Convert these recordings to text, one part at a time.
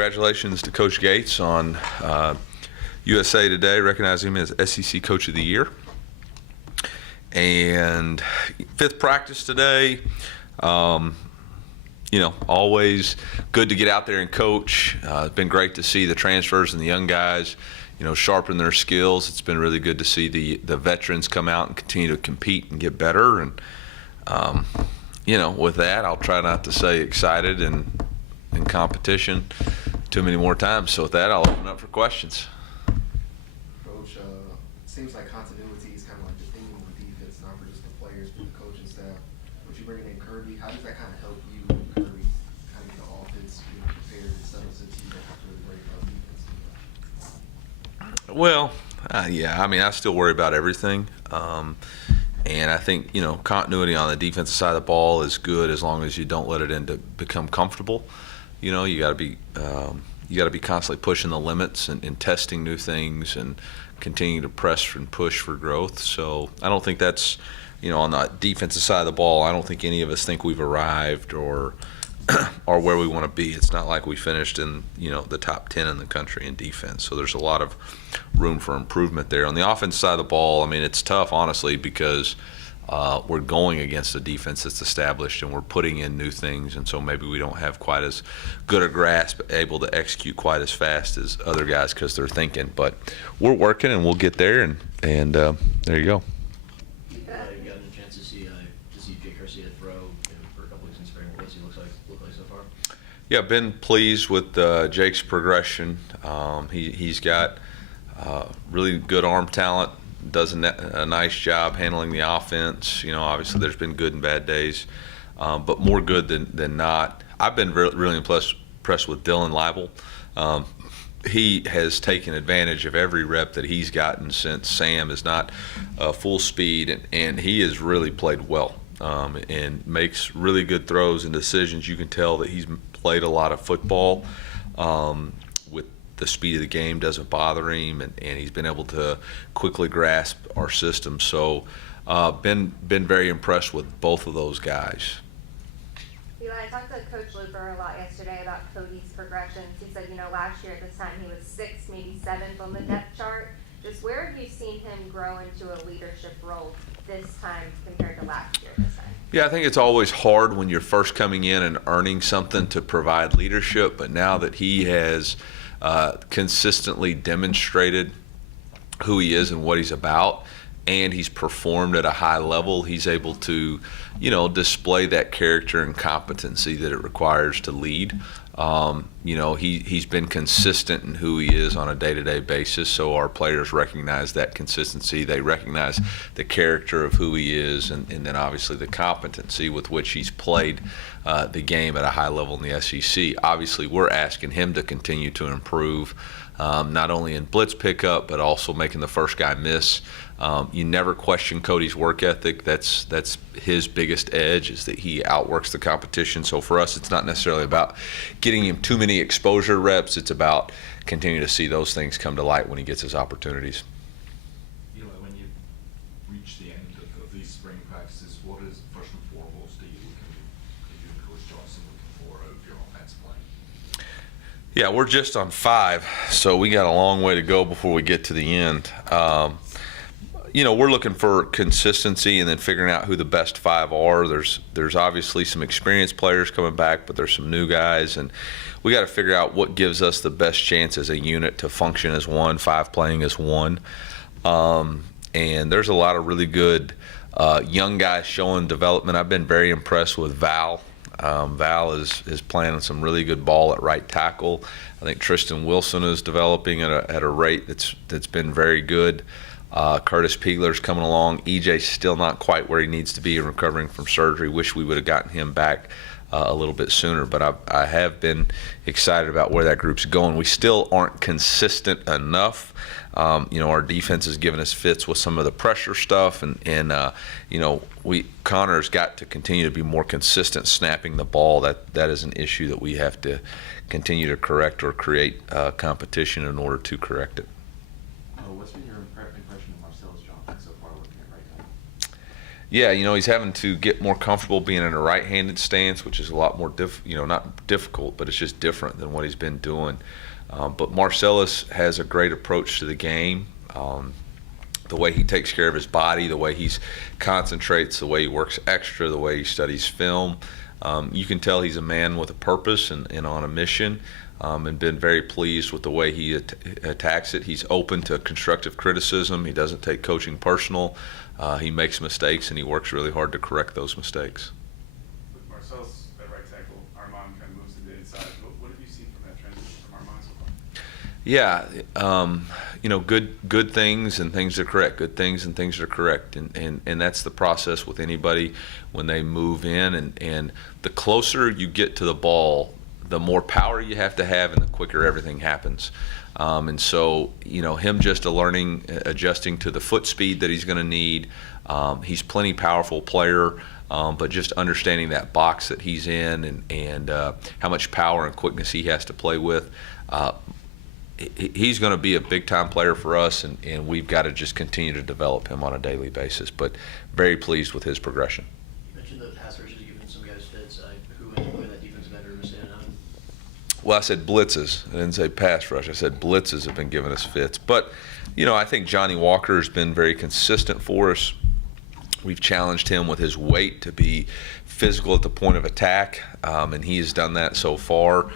congratulations to Coach Gates on USA Today recognizing him as SEC Coach of the Year. And fifth practice today. Always good to get out there and coach. It's been great to see the transfers and the young guys, sharpen their skills. It's been really good to see the veterans come out and continue to compete and get better. And, with that, I'll try not to say excited and in competition too many more times. So with that, I'll open up for questions. Coach, it seems like continuity is kind of like the theme of the defense, not for just the players, but the coaching staff. But you bringing in Kirby, how does that kind of help you and Kirby kind of get the offense prepared and settled since you don't have to really worry about defense? Well, I still worry about everything. And I think, continuity on the defensive side of the ball is good as long as you don't let it become comfortable. You got to be constantly pushing the limits and testing new things and continuing to press and push for growth. So I don't think that's, on the defensive side of the ball, I don't think any of us think we've arrived or where we want to be. It's not like we finished in, the top 10 in the country in defense. So there's a lot of room for improvement there. On the offense side of the ball, it's tough, honestly, because we're going against a defense that's established and we're putting in new things. And so maybe we don't have quite as good a grasp, able to execute quite as fast as other guys because they're thinking. But we're working and we'll get there. And there you go. You gotten a chance to see Jake Garcia throw for a couple weeks in spring. What does he look like so far? Yeah, been pleased with Jake's progression. He's got really good arm talent, does a nice job handling the offense. Obviously there's been good and bad days, but more good than not. I've been really impressed with Dylan Leibel. He has taken advantage of every rep that he's gotten since Sam is not full speed, and he has really played well and makes really good throws and decisions. You can tell that he's played a lot of football. With the speed of the game doesn't bother him, and he's been able to quickly grasp our system. So been very impressed with both of those guys. Eli, I talked to Coach Luper a lot yesterday about Cody's progressions. He said, last year at this time he was 6th, maybe 7th on the depth chart. Just where have you seen him grow into a leadership role this time compared to last year this time? Yeah, I think it's always hard when you're first coming in and earning something to provide leadership, but now that he has consistently demonstrated who he is and what he's about, and he's performed at a high level, he's able to, display that character and competency that it requires to lead. He's been consistent in who he is on a day-to-day basis, so our players recognize that consistency. They recognize the character of who he is, and then obviously the competency with which he's played the game at a high level in the SEC. Obviously, we're asking him to continue to improve, not only in blitz pickup, but also making the first guy miss. You never question Cody's work ethic. That's his biggest edge, is that he outworks the competition. So for us, it's not necessarily about getting him too many exposure reps. It's about continuing to see those things come to light when he gets his opportunities. When you reach the end of these spring practices, what is first and foremost are you and Coach Johnson looking for out of your offensive line? Yeah, we're just on 5, so we got a long way to go before we get to the end. We're looking for consistency and then figuring out who the best 5 are. There's obviously some experienced players coming back, but there's some new guys, and we got to figure out what gives us the best chance as a unit to function as one, 5 playing as one. And there's a lot of really good young guys showing development. I've been very impressed with Val. Val is playing some really good ball at right tackle. I think Tristan Wilson is developing at a rate that's been very good. Curtis Pegler's coming along. EJ's still not quite where he needs to be in recovering from surgery. Wish we would have gotten him back a little bit sooner, but I have been excited about where that group's going. We still aren't consistent enough. Our defense has given us fits with some of the pressure stuff, and Connor's got to continue to be more consistent snapping the ball. That is an issue that we have to continue to correct or create competition in order to correct it. What's been your impression of Marcellus Johnson so far looking at right now? Yeah, he's having to get more comfortable being in a right-handed stance, which is a lot more not difficult, but it's just different than what he's been doing. But Marcellus has a great approach to the game. The way he takes care of his body, the way he concentrates, the way he works extra, the way he studies film. You can tell he's a man with a purpose and on a mission, and been very pleased with the way he attacks it. He's open to constructive criticism. He doesn't take coaching personal. He makes mistakes, and he works really hard to correct those mistakes. With Marcellus at right tackle, Armand kind of moves to the inside. What have you seen from that transition from Armand so far? Yeah, good things and things that are correct. Good things and things that are correct, and that's the process with anybody when they move in. And the closer you get to the ball, the more power you have to have, and the quicker everything happens. And so, him just adjusting to the foot speed that he's going to need. He's plenty powerful player, but just understanding that box that he's in and how much power and quickness he has to play with. He's going to be a big-time player for us, and we've got to just continue to develop him on a daily basis. But very pleased with his progression. You mentioned the pass rush has given some guys fits. Who in that defensive end are standing out? Well, I said blitzes. I didn't say pass rush. I said blitzes have been giving us fits. But, I think Johnny Walker has been very consistent for us. We've challenged him with his weight to be physical at the point of attack, and he has done that so far.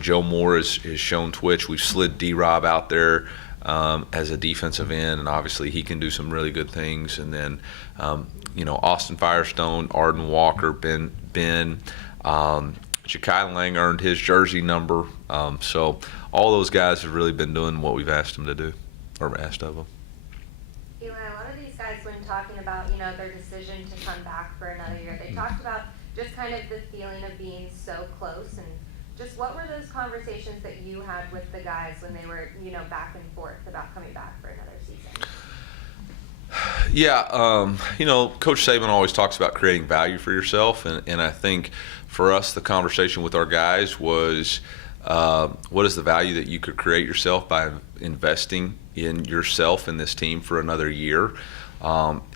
Joe Moore has shown twitch. We've slid D-Rob out there as a defensive end, and obviously he can do some really good things. And then, Austin Firestone, Arden Walker, Ben, Ja'Kai Lang earned his jersey number. So all those guys have really been doing what we've asked them to do, or asked of them. Eli, a lot of these guys, when talking about, their decision to come back for another year, they talked about just kind of the feeling of being so close, and just what were those conversations that you had with the guys when they were, back and forth about coming back for another season? Yeah, Coach Saban always talks about creating value for yourself, and I think for us the conversation with our guys was what is the value that you could create yourself by investing in yourself and this team for another year?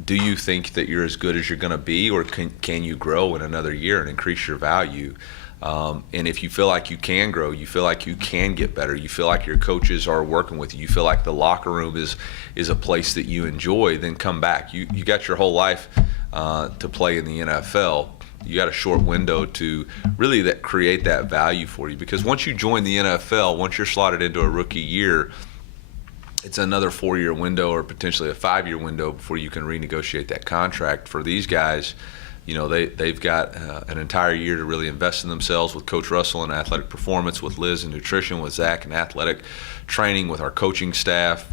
Do you think that you're as good as you're going to be, or can you grow in another year and increase your value? And if you feel like you can grow, you feel like you can get better, you feel like your coaches are working with you, you feel like the locker room is a place that you enjoy, then come back. You got your whole life to play in the NFL. You got a short window to really create that value for you, because once you join the NFL, once you're slotted into a rookie year, it's another 4-year window or potentially a 5-year window before you can renegotiate that contract. For these guys, they've got an entire year to really invest in themselves with Coach Russell in athletic performance, with Liz in nutrition, with Zach in athletic training, with our coaching staff.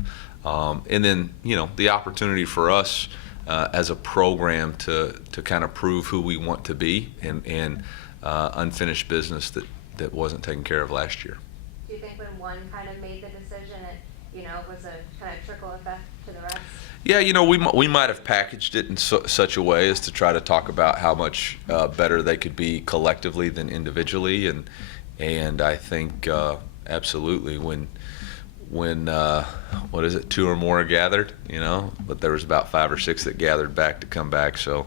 And then, the opportunity for us as a program to kind of prove who we want to be and unfinished business that wasn't taken care of last year. Do you think when one kind of made the decision, it was a kind of trickle effect to the rest? Yeah, we might have packaged it in such a way as to try to talk about how much better they could be collectively than individually, and I think absolutely when what is it, 2 or more are gathered, but there was about 5 or 6 that gathered back to come back, so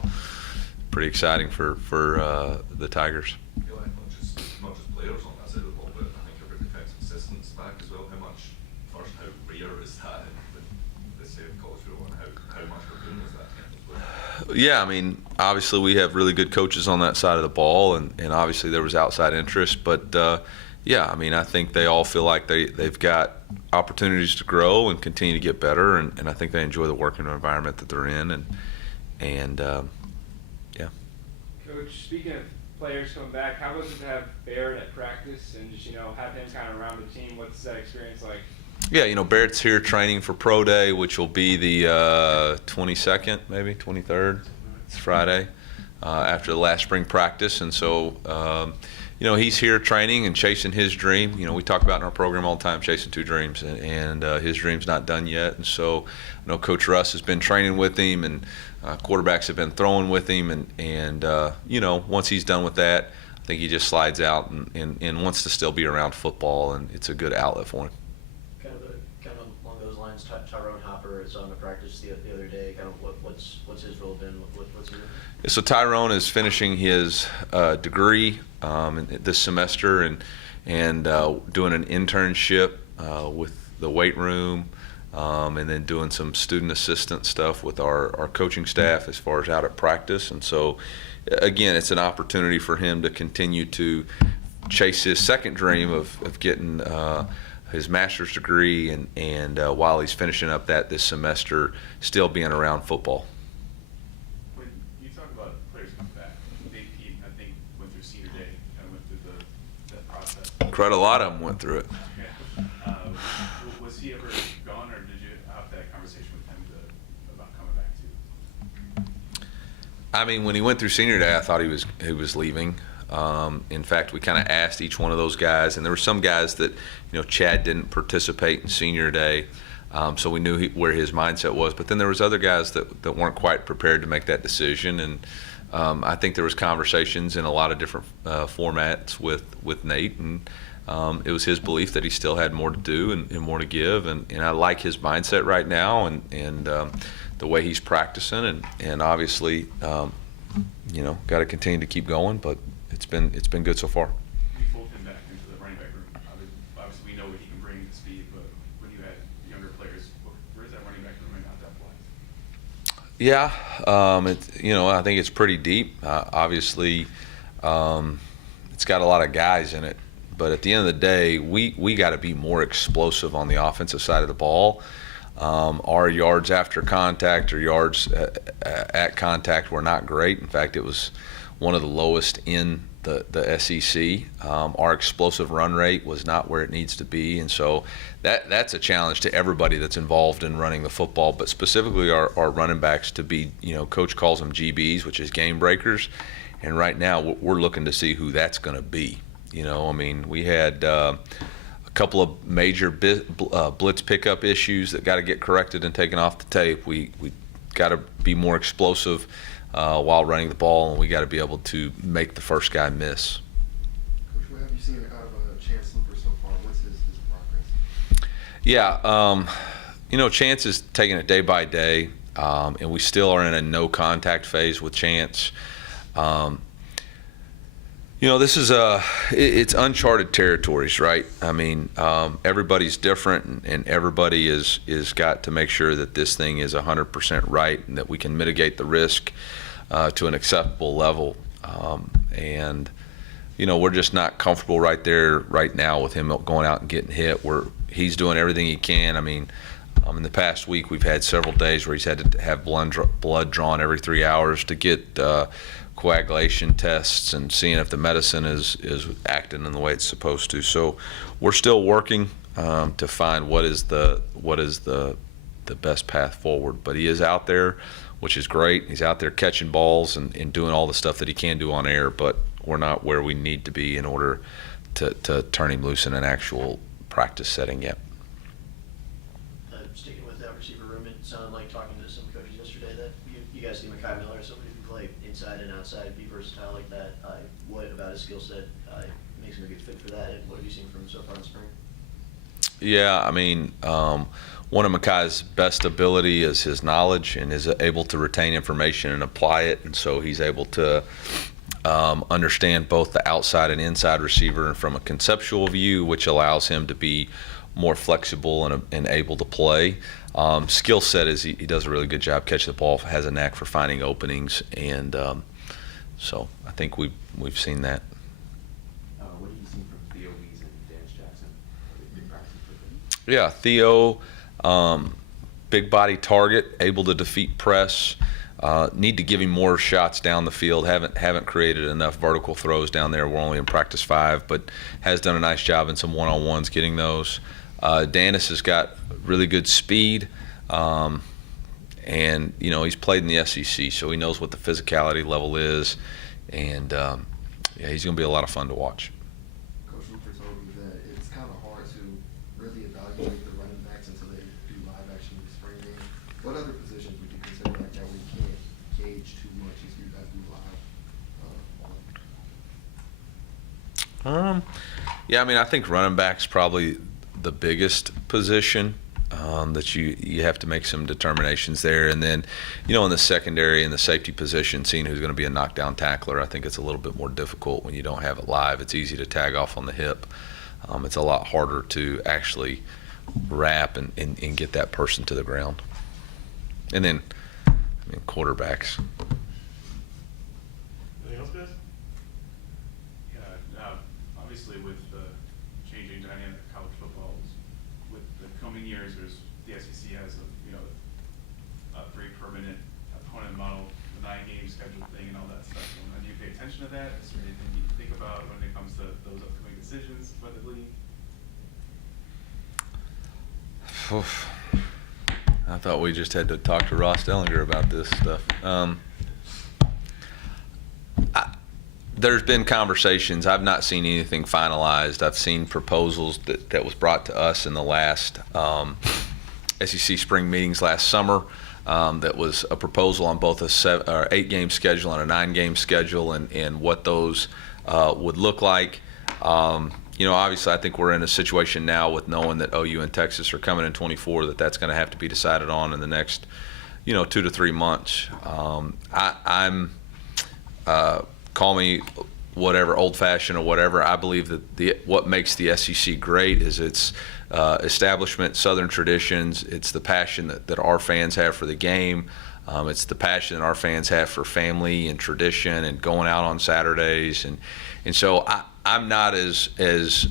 pretty exciting for the Tigers. Eli, not just players on that side of the ball, but I think every defensive assistant's back as well. How rare is that in the same culture, and how much room is that? Yeah, obviously we have really good coaches on that side of the ball, and obviously there was outside interest, but I think they all feel like they've got opportunities to grow and continue to get better, and I think they enjoy the working environment that they're in, and yeah. Coach, speaking of players coming back, how was it to have Barrett at practice and just have him kind of around the team? What's that experience like? Yeah, Barrett's here training for Pro Day, which will be the 22nd, maybe 23rd. It's Friday after the last spring practice, and so he's here training and chasing his dream. We talk about in our program all the time, chasing 2 dreams, and his dream's not done yet. And so Coach Russ has been training with him, and quarterbacks have been throwing with him, and once he's done with that, I think he just slides out and wants to still be around football, and it's a good outlet for him. Kind of along those lines, lines, Tyrone Hopper is on the practice the other day. Kind of what's his role been? What's he doing? So Tyrone is finishing his degree this semester and doing an internship with the weight room, and then doing some student assistant stuff with our coaching staff as far as out at practice. And so, again, it's an opportunity for him to continue to chase his second dream of getting his master's degree, and while he's finishing up this semester, still being around football. When you talk about players coming back, Nate Pete, I think, went through senior day, kind of went through that process. Quite a lot of them went through it. Yeah. Was he ever gone, or did you have that conversation with him about coming back too? I mean, when he went through senior day, I thought he was leaving. In fact, we kind of asked each one of those guys, and there were some guys that, Chad didn't participate in senior day, so we knew where his mindset was. But then there was other guys that weren't quite prepared to make that decision, and I think there was conversations in a lot of different formats with Nate, and it was his belief that he still had more to do and more to give, and I like his mindset right now, and the way he's practicing, and obviously, got to continue to keep going, but it's been good so far. We pulled him back into the running back room. Obviously, we know what he can bring to speed, but when you had younger players, where's that running back room right now depth-wise? Yeah, I think it's pretty deep. Obviously, it's got a lot of guys in it, but at the end of the day, we got to be more explosive on the offensive side of the ball. Our yards after contact or yards at contact were not great. In fact, it was one of the lowest in the SEC. Our explosive run rate was not where it needs to be, and so that's a challenge to everybody that's involved in running the football, but specifically our running backs to be, Coach calls them GBs, which is game breakers, and right now we're looking to see who that's going to be. We had a couple of major blitz pickup issues that got to get corrected and taken off the tape. We got to be more explosive while running the ball, and we got to be able to make the first guy miss. Coach, what have you seen out of Chance Looper so far? What's his progress? Yeah, Chance is taking it day by day, and we still are in a no contact phase with Chance. This is it's uncharted territories, right? I mean, everybody's different, and everybody is got to make sure that this thing is 100% right, and that we can mitigate the risk to an acceptable level. We're just not comfortable right there right now with him going out and getting hit. He's doing everything he can. I mean, in the past week, we've had several days where he's had to have blood drawn every 3 hours to get coagulation tests and seeing if the medicine is acting in the way it's supposed to. So we're still working to find what is the best path forward. But he is out there, which is great. He's out there catching balls and doing all the stuff that he can do on air, but we're not where we need to be in order to turn him loose in an actual practice setting yet. Sticking with that receiver room, it sounded like talking to some coaches yesterday that you guys see Mekhi Miller, somebody who can play inside and outside, be versatile like that. What about his skill set makes him a good fit for that, and what have you seen from him so far in spring? Yeah, I mean, one of Mekhi's best ability is his knowledge and is able to retain information and apply it, and so he's able to understand both the outside and inside receiver from a conceptual view, which allows him to be more flexible and able to play. Skill set is he does a really good job catching the ball, has a knack for finding openings, and so I think we've seen that. What have you seen from Theo Wees and Dan Jackson? Been practicing for them? Yeah, Theo, big body target, able to defeat press. Need to give him more shots down the field. Haven't created enough vertical throws down there. We're only in practice 5, but has done a nice job in some one-on-ones getting those. Danis has got really good speed, and he's played in the SEC, so he knows what the physicality level is, and he's going to be a lot of fun to watch. Coach Looper told me that it's kind of hard to really evaluate the running backs until they do live action in the spring game. What other positions would you consider like that where you can't gauge too much as you guys do live? Yeah, I mean, I think running back's probably the biggest position. that you have to make some determinations there. And then, in the secondary and the safety position, seeing who's going to be a knockdown tackler, I think it's a little bit more difficult when you don't have it live. It's easy to tag off on the hip. It's a lot harder to actually wrap and get that person to the ground. And then, quarterbacks. Anything else, guys? Yeah, obviously with the changing dynamic of college football, with the coming years, the SEC has a 3 permanent opponent model, the 9-game schedule thing and all that stuff. And do you pay attention to that? Is there anything you think about when it comes to those upcoming decisions by the league? I thought we just had to talk to Ross Dellinger about this stuff. There's been conversations. I've not seen anything finalized. I've seen proposals that was brought to us in the last SEC spring meetings last summer. That was a proposal on both a 8-game schedule and a 9-game schedule, and what those would look like. Obviously, I think we're in a situation now with knowing that OU and Texas are coming in 24, that's going to have to be decided on in the next, 2 to 3 months. I'm call me whatever, old-fashioned or whatever. I believe that what makes the SEC great is its establishment, Southern traditions. It's the passion that our fans have for the game. It's the passion that our fans have for family and tradition and going out on Saturdays. And so I'm not as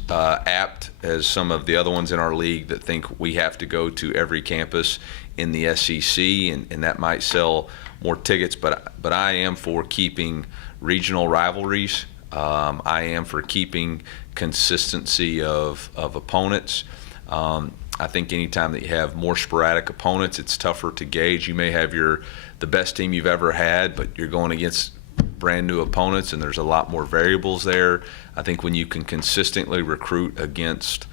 apt as some of the other ones in our league that think we have to go to every campus in the SEC, and that might sell more tickets. But I am for keeping regional rivalries. I am for keeping consistency of opponents. I think anytime that you have more sporadic opponents, it's tougher to gauge. You may have the best team you've ever had, but you're going against brand new opponents, and there's a lot more variables there. I think when you can consistently recruit against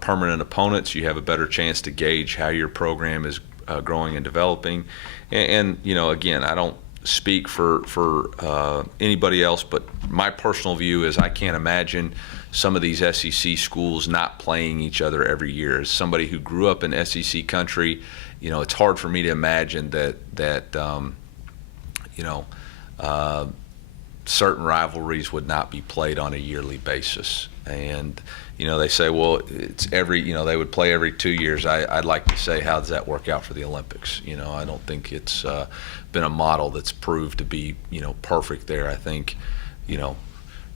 permanent opponents, you have a better chance to gauge how your program is growing and developing. And again, I don't speak for anybody else, but my personal view is I can't imagine some of these SEC schools not playing each other every year. As somebody who grew up in SEC country, it's hard for me to imagine that certain rivalries would not be played on a yearly basis. And they say, well, it's they would play every 2 years. I'd like to say, how does that work out for the Olympics? I don't think it's been a model that's proved to be perfect there. I think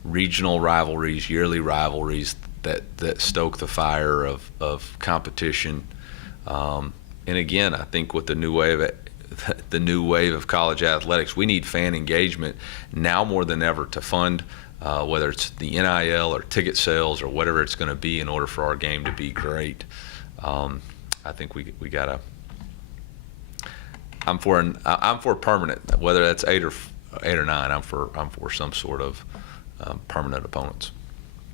regional rivalries, yearly rivalries that stoke the fire of competition. And again, I think with the new wave of college athletics, we need fan engagement now more than ever to fund whether it's the NIL or ticket sales or whatever it's going to be in order for our game to be great. I think we gotta. I'm for permanent, whether that's 8 or 9. I'm for some sort of permanent opponents.